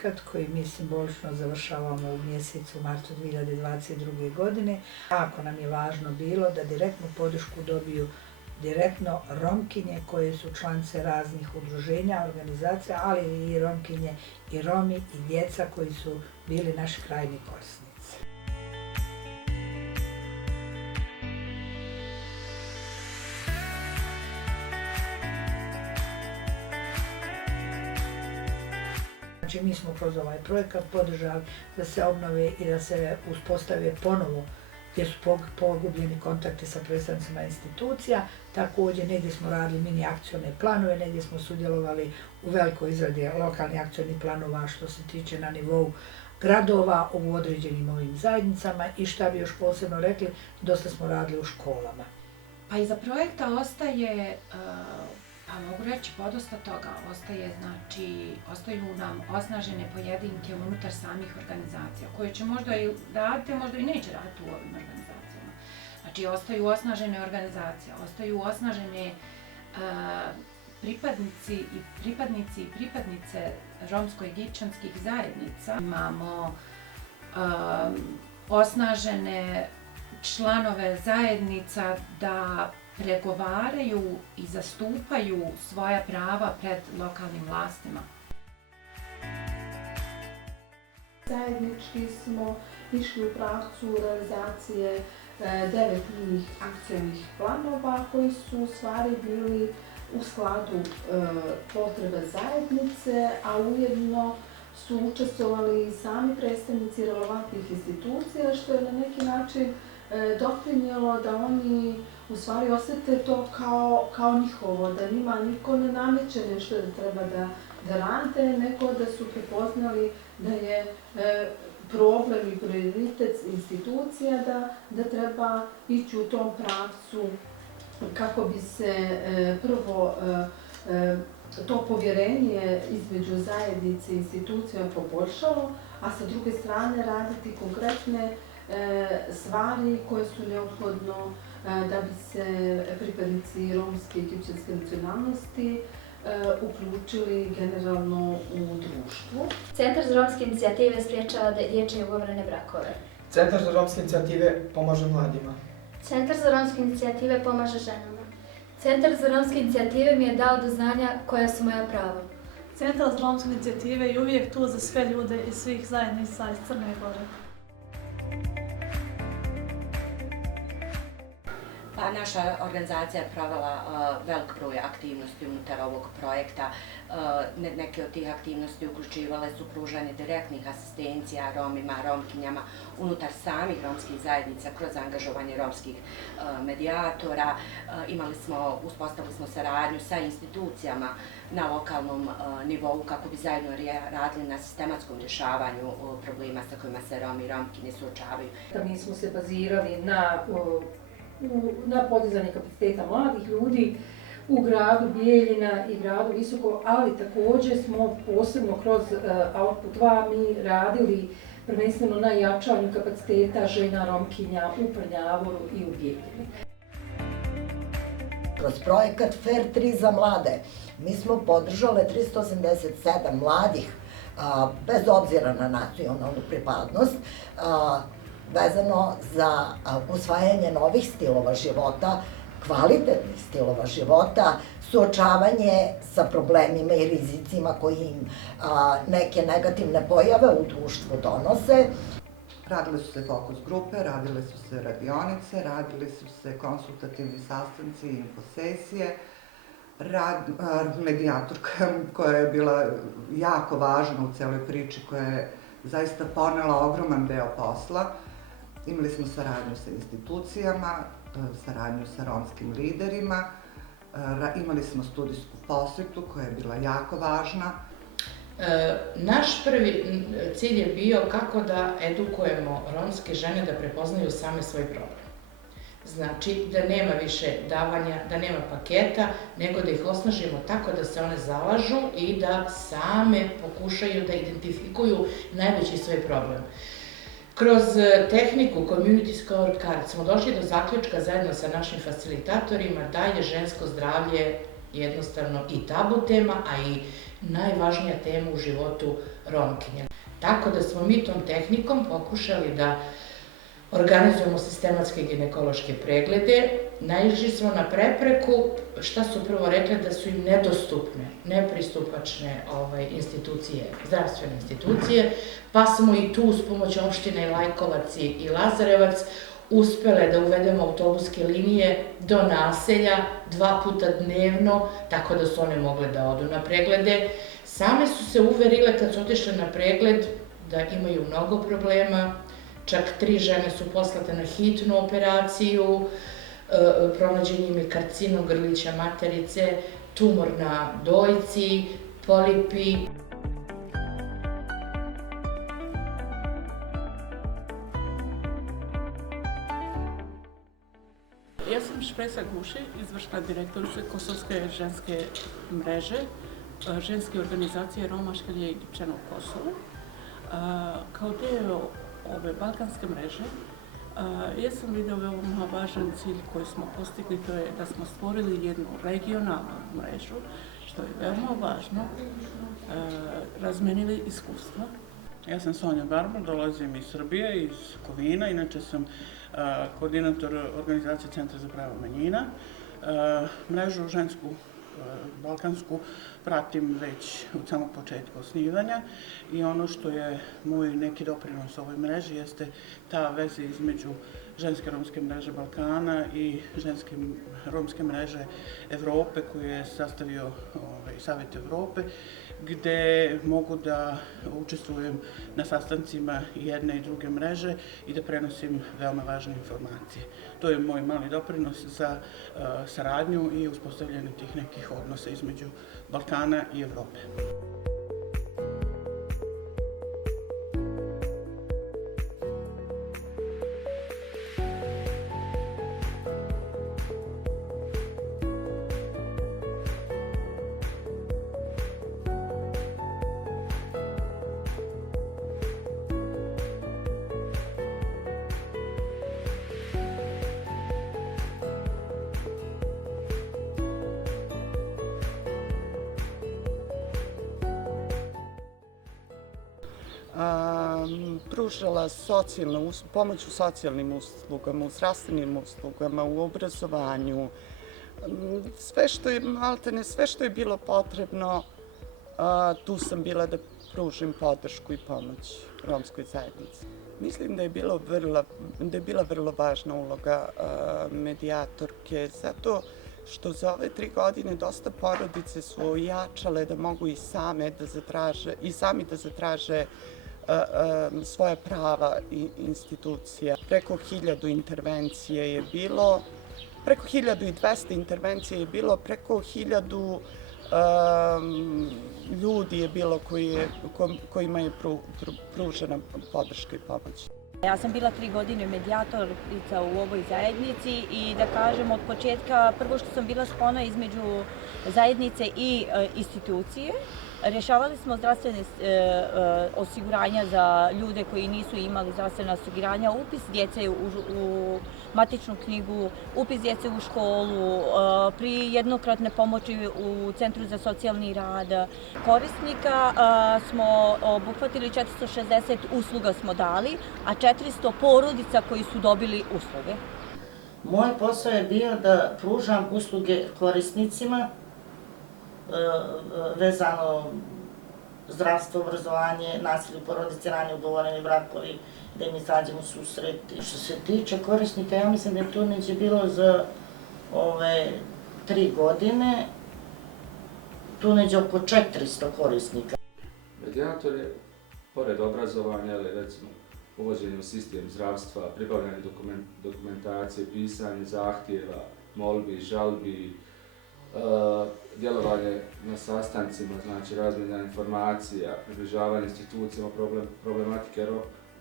projekat koji mi simbolično završavamo u mjesecu martu 2022. godine. Jako nam je važno bilo da direktnu podršku dobiju direktno Romkinje koje su članice raznih udruženja, organizacija, ali i Romkinje i Romi i djeca koji su bili naši krajnji korisnici. Znači, mi smo kroz ovaj projekat podržali da se obnove i da se uspostave ponovo gdje su pogubljeni kontakti sa predstavnicima institucija. Također, negdje smo radili mini akcione planove, negdje smo sudjelovali u velikoj izradi lokalnih akcionih planova što se tiče na nivou gradova u određenim ovim zajednicama i šta bi još posebno rekli, dosta smo radili u školama. Pa iza projekta ostaje, pa mogu reći podosta toga, ostaju nam osnažene pojedinke unutar samih organizacija koje će možda i raditi, možda i neće raditi u ovim organizacijama. Znači, ostaju osnažene organizacije, ostaju osnažene pripadnici i pripadnice romsko-egipćanskih zajednica. Imamo osnažene članove zajednica da pregovaraju i zastupaju svoja prava pred lokalnim vlastima. Zajednički smo išli u pravcu realizacije 9 njih akcionih planova koji su u stvari bili u skladu potreba zajednice, a ujedno su učestvovali i sami predstavnici relevantnih institucija, što je na neki način doprinijelo da oni u stvari osjete to kao njihovo, da njima niko ne nameće nešto da treba da rade, nego da su prepoznali da je problem i prioritet institucija da treba ići u tom pravcu kako bi se prvo to povjerenje između zajednice i institucija poboljšalo, a sa druge strane raditi konkretne stvari koje su neophodno da bi se pripadnici romske i egipćanske nacionalnosti uključili generalno u društvu. Centar za romske inicijative sprječava dječje i ugovorene brakove. Centar za romske inicijative pomaže mladima. Centar za romske inicijative pomaže ženama. Centar za romske inicijative mi je dao do znanja koja su moja prava. Centar za romske inicijative je uvijek tu za sve ljude iz svih zajednica iz Crne Gore. Pa naša organizacija je provela velik broj aktivnosti unutar ovog projekta. Neke od tih aktivnosti uključivale su pružanje direktnih asistencija Romima, Romkinjama unutar samih romskih zajednica kroz angažovanje romskih medijatora. Uspostavili smo saradnju sa institucijama na lokalnom nivou kako bi zajedno radili na sistematskom rješavanju problema sa kojima se Romi i Romkinje suočavaju. Mi smo se bazirali na podizanje kapaciteta mladih ljudi u gradu Bijeljina i gradu Visoko, ali također smo posebno kroz Output 2 mi radili prvenstveno na jačanju kapaciteta žena Romkinja u Prljavoru i u Bijeljini. Kroz projekat Fair 3 za mlade mi smo podržale 387 mladih, bez obzira na nacionalnu pripadnost, vezano za usvajanje novih stilova života, kvalitetnih stilova života, suočavanje sa problemima i rizicima koji im neke negativne pojave u društvu donose. Radile su se fokus grupe, radile su se radionice, radili su se konsultativni sastanci i infosesije. Medijatorka koja je bila jako važna u celoj priči, koja je zaista ponela ogroman deo posla. Imali smo saradnju sa institucijama, saradnju sa romskim liderima, imali smo studijsku posjetu koja je bila jako važna. Naš prvi cilj je bio kako da edukujemo romske žene da prepoznaju same svoj problem. Znači da nema više davanja, da nema paketa, nego da ih osnažimo tako da se one zalažu i da same pokušaju da identifikuju najveći svoj problem. Kroz tehniku Community Scorecard smo došli do zaključka zajedno sa našim facilitatorima da je žensko zdravlje jednostavno i tabu tema, a i najvažnija tema u životu Romkinja. Tako da smo mi tom tehnikom pokušali da organizujemo sistematske ginekološke preglede. Naišli smo na prepreku, šta su prvo rekli, da su im nedostupne, nepristupačne institucije, zdravstvene institucije, pa smo i tu s pomoć opštine Lajkovac i Lazarevac uspele da uvedemo autobuske linije do naselja 2 puta dnevno, tako da su one mogle da odu na preglede. Same su se uverile kad su otišle na pregled da imaju mnogo problema, čak 3 žene su poslate na hitnu operaciju, pronađen im je karcinom grlića materice, tumor na dojci, polipi. Ja sam Špresa Guši, izvršna direktorica Kosovske ženske mreže, ženske organizacije Roma Škelje i Grčanog Kosova. Kao deo ove balkanske mreže, ja sam vidio veoma važan cilj koji smo postigli, to je da smo stvorili jednu regionalnu mrežu, što je veoma važno, razmenili iskustva. Ja sam Sonja Barbar, dolazim iz Srbije, iz Kovina, inače sam koordinator organizacije Centra za prava manjina. Mrežu žensku balkansku pratim već od samog početka osnivanja i ono što je moj neki doprinos ovoj mreži jeste ta veza između ženske romske mreže Balkana i ženske romske mreže Evrope koju je sastavio Savet Evrope, gde mogu da učestvujem na sastancima jedne i druge mreže i da prenosim veoma važne informacije. To je moj mali doprinos za saradnju i uspostavljanje tih nekih odnosa između Balkana i Evrope. Pružala pomoć u socijalnim uslugama, u zdravstvenim uslugama, u obrazovanju. Sve što je bilo potrebno, tu sam bila da pružim podršku i pomoć romskoj zajednici. Mislim da je bila vrlo važna uloga medijatorke, zato što za ove 3 godine dosta porodice su ojačale da mogu i sami da zatraže svoja prava i institucija. Preko 1000 intervencija je bilo, preko 1200 intervencija je bilo, preko 1000 ljudi je bilo kojima je pružena podrška i pomoć. Ja sam bila 3 godine medijatorica u ovoj zajednici i da kažem od početka, prvo što sam bila spona između zajednice i institucije. Rješavali smo zdravstvene osiguranja za ljude koji nisu imali zdravstvene osiguranja, upis djece u matičnu knjigu, upis djece u školu, pri jednokratne pomoći u Centru za socijalni rad. Korisnika smo obuhvatili 460 usluga smo dali, a 400 porodica koji su dobili usluge. Moj posao je bio da pružam usluge korisnicima, vezano zdravstvo, obrazovanje, nasilje u porodici, ranije ugovoreni brakovi, da im izađemo u susret. Što se tiče korisnika, ja mislim da je to neće bilo za ove 3 godine, tu neće oko 400 korisnika. Medijator je, pored obrazovanja, recimo uvođenje u sistem zdravstva, pribavljanje dokumentacije, pisanje zahtjeva, molbi, žalbi, djelovanje na sastancima, znači razmjena informacija, približavanje institucijama problematike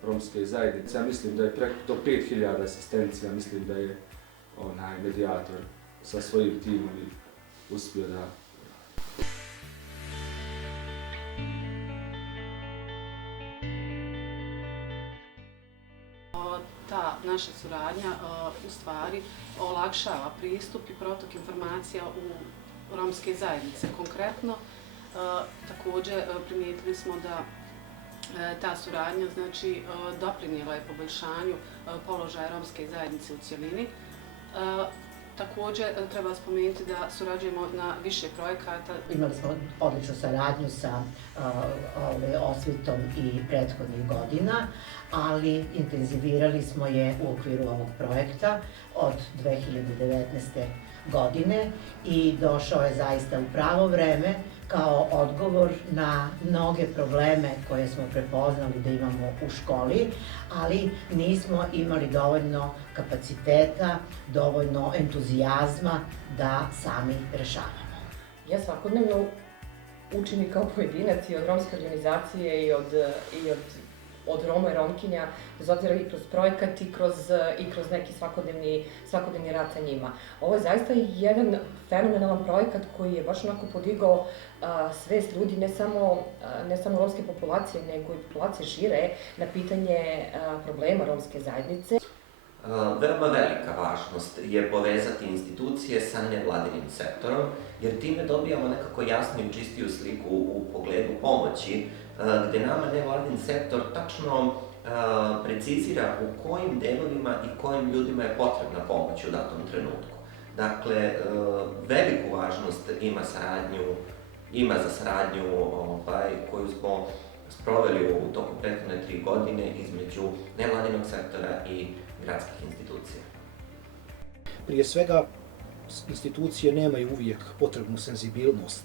romske zajednice. Ja mislim da je preko do 5000 asistencija, mislim da je medijator sa svojim timom uspio da... Ta naša suradnja u stvari olakšava pristup i protok informacija u romske zajednice. Konkretno, Također primijetili smo da ta suradnja znači doprinijela je poboljšanju položaja romske zajednice u cjelini. Također treba spomenuti da surađujemo na više projekata. Imali smo odličnu saradnju sa Osvitom i prethodnih godina, ali intenzivirali smo je u okviru ovog projekta od 2019. godine i došao je zaista u pravo vreme kao odgovor na mnoge probleme koje smo prepoznali da imamo u školi, ali nismo imali dovoljno kapaciteta, dovoljno entuzijazma da sami rešavamo. Ja svakodnevno učim i kao pojedinac i od romske organizacije i od Roma i Romkinja, bez obzira i kroz projekat i kroz neki svakodnevni rad sa njima. Ovo je zaista jedan fenomenalan projekat koji je baš onako podigao svest ljudi, ne samo romske populacije, nego i populacije šire, na pitanje problema romske zajednice. Veoma velika važnost je povezati institucije sa nevladinim sektorom, jer time dobijamo nekako jasnu i čistiju sliku u pogledu pomoći, gde nama nevladin sektor tačno precizira u kojim delovima i kojim ljudima je potrebna pomoć u datom trenutku. Dakle, veliku važnost ima za saradnju koju smo sproveli u toku prethodne 3 godine između nevladinog sektora i gradskih institucija. Prije svega, institucije nemaju uvijek potrebnu senzibilnost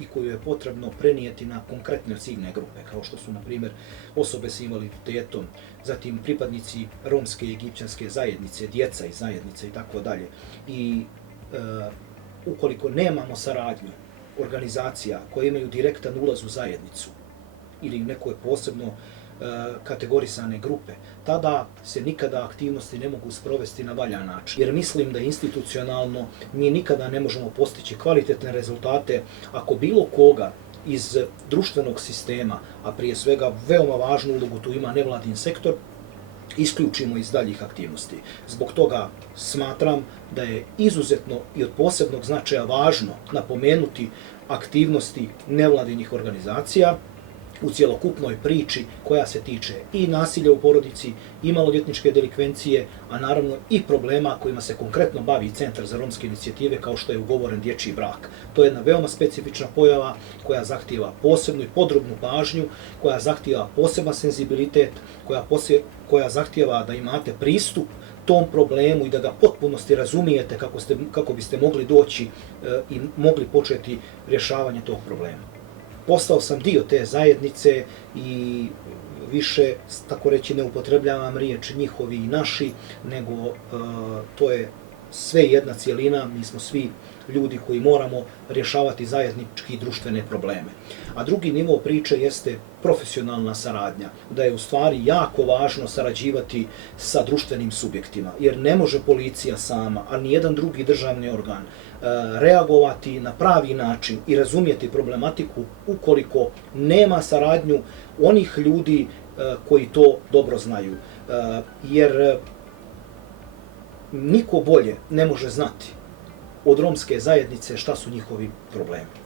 i koju je potrebno prenijeti na konkretne ciljne grupe, kao što su, na primjer, osobe s invaliditetom, zatim pripadnici romske i egipćanske zajednice, djeca iz zajednice itd. I ukoliko nemamo saradnju organizacija koje imaju direktan ulaz u zajednicu ili neko je posebno kategorisane grupe, tada se nikada aktivnosti ne mogu sprovesti na valjan način. Jer mislim da institucionalno mi nikada ne možemo postići kvalitetne rezultate ako bilo koga iz društvenog sistema, a prije svega veoma važnu ulogu tu ima nevladin sektor, isključimo iz daljih aktivnosti. Zbog toga smatram da je izuzetno i od posebnog značaja važno napomenuti aktivnosti nevladinih organizacija u cjelokupnoj priči koja se tiče i nasilja u porodici, i maloljetničke delikvencije, a naravno i problema kojima se konkretno bavi Centar za romske inicijative, kao što je ugovoren dječji brak. To je jedna veoma specifična pojava koja zahtijeva posebnu i podrobnu pažnju, koja zahtijeva poseban senzibilitet, koja zahtijeva da imate pristup tom problemu i da ga potpunosti razumijete kako biste mogli doći i mogli početi rješavanje tog problema. Postao sam dio te zajednice i više, tako reći, ne upotrebljavam riječ njihovi i naši, nego to je sve jedna cijelina, mi smo svi ljudi koji moramo rješavati zajednički društvene probleme. A drugi nivo priče jeste profesionalna saradnja, da je u stvari jako važno sarađivati sa društvenim subjektima, jer ne može policija sama, a nijedan drugi državni organ reagovati na pravi način i razumjeti problematiku ukoliko nema saradnju onih ljudi koji to dobro znaju. Jer niko bolje ne može znati od romske zajednice šta su njihovi problemi.